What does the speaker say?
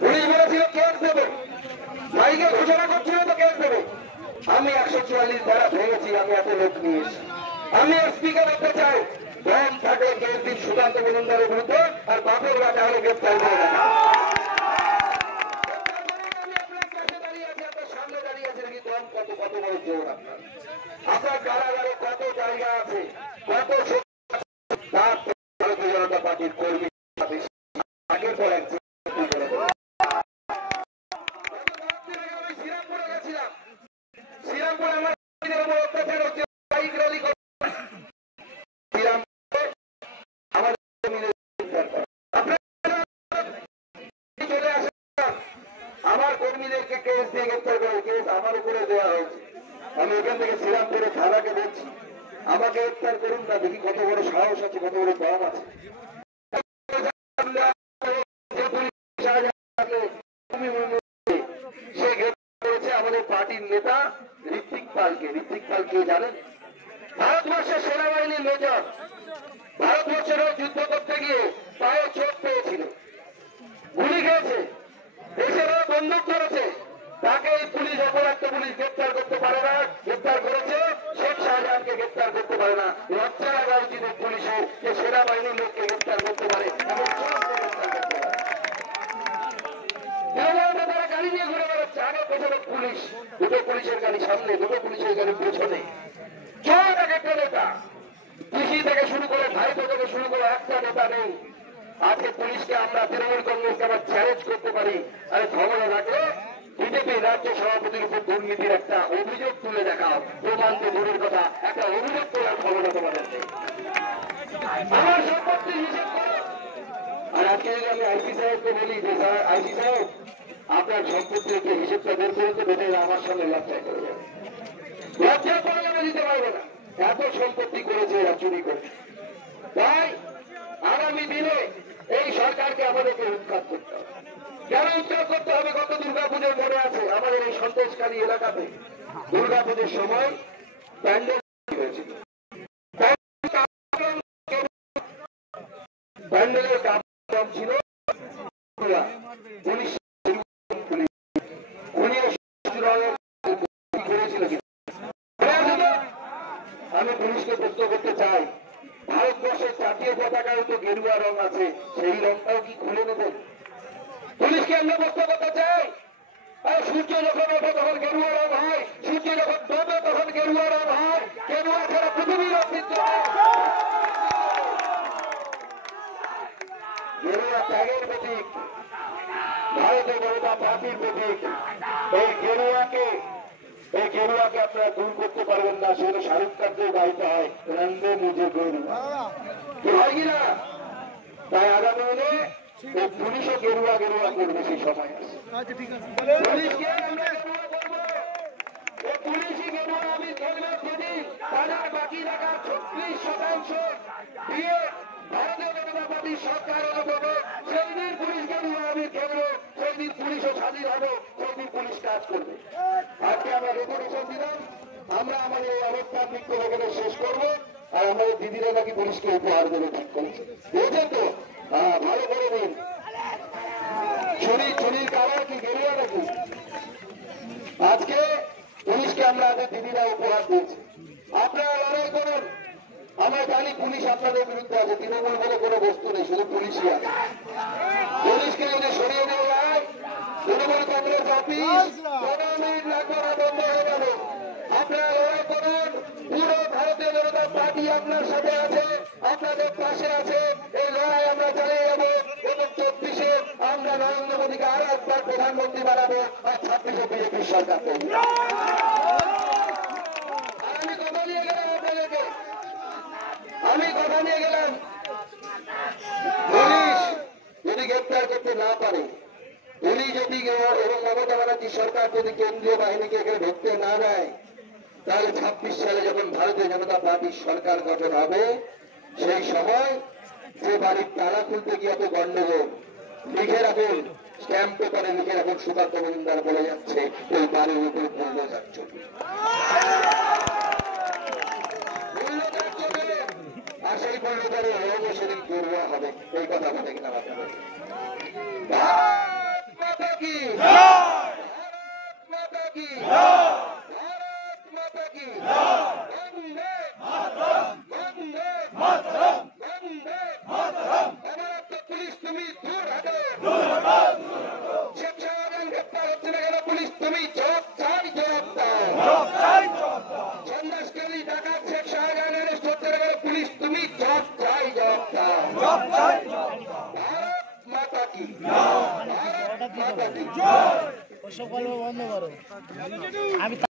Police বলেছিল case দেবে, মাইকে ঘোষণা করছিল তো কেস দেবে। আমি 144 ধারা ভেঙেছি, আমি এত লোক নিয়ে এসেছি। আমি স্পিকার হতে চাই, দম থাকে কেস দিন সুকান্ত মজুমদারের বিরুদ্ধে, আর বাপের বাটা হলে গ্রেপ্তার করে দেখা। আমি আপনার পাশে দাঁড়িয়ে আছি, আপনার সামনে দাঁড়িয়ে আছে নাকি দম কত কত বড় জোর আপনার। আপনার কারাগারে কত জায়গা আছে, কত ভারতীয় জনতা পার্টির কর্মী আগের পর এক শ্রীরামপুরে গেছিলাম, শ্রীরামপুরে আমার অত্যাচার হচ্ছে, বাইক র্যালি চলে আসে, আমার কর্মীদেরকে কেস দিয়ে গ্রেপ্তার করে, কেস আমার উপরে দেওয়া হয়েছে। আমি এখান থেকে শ্রীরামপুরে থানাকে বলছি আমাকে গ্রেপ্তার করুন না, দেখি কত বড় সাহস আছে, কত বড় দম আছে। সে গ্রেপ্তার করেছে আমাদের পার্টির নেতা ঋত্বিক পালকে। ঋত্বিক পাল কে জানেন? ভারতবর্ষের সেনাবাহিনীর মেজর, ভারতবর্ষের যুদ্ধ করতে গিয়ে পায়ে চোট পেয়েছিল, গুলি খেয়েছে, দেশেরও বন্দুক করেছে, তাকে এই পুলিশ অপরাধ পুলিশ গ্রেপ্তার করতে পারে না। গ্রেপ্তার করেছে শেখ শাহজাহানকে গ্রেপ্তার করতে পারে না। লজ্জা লাগা উচিত পুলিশের যে সেনাবাহিনীর লোককে গ্রেপ্তার করতে পারে, তারা গাড়ি নিয়ে ঘুরে বেড়াচ্ছে, আগে পেছনে পুলিশ, দুটো পুলিশের গাড়ি সামনে, দুটো পুলিশের গাড়ি পেছনে। চোর এক একটা নেতা, কৃষি থেকে শুরু করে ভাইপো থেকে শুরু করে একটা নেতা নেই। আজকে পুলিশকে আমরা তৃণমূল কংগ্রেসকে আবার চ্যালেঞ্জ করতে পারি, আরে ক্ষমতা রাখলে বিজেপি রাজ্য সভাপতির উপর দুর্নীতির একটা অভিযোগ তুলে দেখাও, প্রমাণ তো দূরের কথা, একটা অভিযোগ করার ক্ষমতা তোমাদের নেই। আমার সম্পত্তি হিসেব করো। আর আজকে যদি আমি আইসি সাহেবকে বলি যে স্যার আইসি সাহেব আপনার সম্পত্তির যে হিসেবটা বের করে তো বেঁধে আমার সঙ্গে লজ্জায় করে যাবে, লজ্জা করলে দিতে পারবে না, এত সম্পত্তি করেছে এরা চুরি করে। তাই আগামী দিনে এই সরকারকে আমাদেরকে উৎখাত করতে হবে। কেন উৎখাত করতে হবে? গত দুর্গাপুজোর মনে আছে আমাদের এই সন্তোষকারী এলাকাতে দুর্গাপুজোর সময় প্যান্ডেল হয়েছিল, প্যান্ডেলের কাপড় ছিল আমি পুলিশকে প্রশ্ন করতে চাই, ভারতবর্ষের জাতীয় পতাকায় তো গেরুয়া রং আছে, সেই রংটাও কি খুলে নেবেন? পুলিশকে আমরা প্রশ্ন করতে চাই, সূর্য যখন ওঠে তখন গেরুয়া রং হয়, সূর্য যখন ডোবে তখন গেরুয়া রং হয়, গেরুয়া ছাড়া পৃথিবীর অস্তিত্ব। গেরুয়া ত্যাগের প্রতীক, ভারতীয় জনতা পার্টির প্রতীক। এই গেরুয়াকে আপনারা দূর করতে পারবেন না। সেটা শাহরুখ খানকেও গাইতে হয়, রঙ্গে মুঝে গেরুয়া, কি হয় কিনা? তাই আগামী দিনে এই পুলিশও গেরুয়া গেরুয়া করবে, সেই সময় আছে। পুলিশকে আমরা গেরুয়া করবো, এই পুলিশই গেরুয়া আমি দেখলাম যেদিন তাদের বাকি টাকা 36% দিয়ে ভারতীয় জনতা পার্টির সরকার হবে, সেই দিন পুলিশ গেরুয়া আমি খেলবো, সেই দিন পুলিশও স্বাধীন হবে, সেই দিন পুলিশ কাজ করবে। আজকে আমরা রেগুলেশন দিলাম, আমরা আমাদের এই অবস্থান বিক্ষোভ এখানে শেষ করবো, আর আমাদের দিদিরা নাকি পুলিশকে উপহার দেবে ঠিক করেছে, বুঝছেন তো? ভালো করে দিন। চুরির কারণ কি গেরুয়া নাকি? আজকে পুলিশকে আমরা আমাদের দিদিরা উপহার দিয়েছি, আপনারা লড়াই করুন। আমরা জানি পুলিশ আপনাদের বিরুদ্ধে আছে, তৃণমূল বলে কোনো বস্তু নেই, শুধু পুলিশই আছে। পুলিশকে যদি সরিয়ে দেওয়া যায়, তৃণমূল কংগ্রেস অফিস 15 মিনিট লাগবে না, বন্ধ হয়ে যাবে। আপনারা লড়াই করুন, পুরো ভারতীয় জনতা পার্টি আপনার সাথে আছে, আপনাদের পাশে আছে। এই লড়াই আমরা চালিয়ে যাবো এবং 24-এ আমরা নরেন্দ্র মোদীকে আরো একবার প্রধানমন্ত্রী বানাবো, আর 26-এ বিজেপির সরকার তৈরি। আমি কথা নিয়ে গেলাম আপনাদেরকে, আমি কথা নিয়ে গেলাম, পুলিশ যদি গ্রেপ্তার করতে না পারে, পুলিশ যদি এবং মমতা ব্যানার্জি সরকার যদি কেন্দ্রীয় বাহিনীকে এখানে ঢুকতে না দেয়, তাহলে 26 সালে যখন ভারতীয় জনতা পার্টির সরকার গঠন হবে, সেই সময় যে বাড়ির তালা খুলতে গিয়ে এত গন্ডগোল, লিখে রাখুন, স্ট্যাম্প পেপারে লিখে রাখুন, সুকান্ত মজুমদার বলে যাচ্ছে ওই বাড়ির উপরে বুলডোজার চলবে, আর সেই বুলডোজারে সেদিন গেরুয়া হবে। এই কথা বলে কিনা আপনাদের বন্দে অমরত্ব পুলিশ তুমি দূর হাটো। শেখ শাহজাহান গ্রেপ্তার হচ্ছে না কেন? পুলিশ তুমি জবাব চাই, জবাব দাও। সন্ন্যাসকারী ডাকাত শেখ শাহজাহান অ্যারেস্ট হচ্ছে না কেন? পুলিশ তুমি জবাব চাই, জবাব দাও। ভারত মাতা কি, ভারত মাতা কি। ওসব গল্প বন্ধ করো। আমি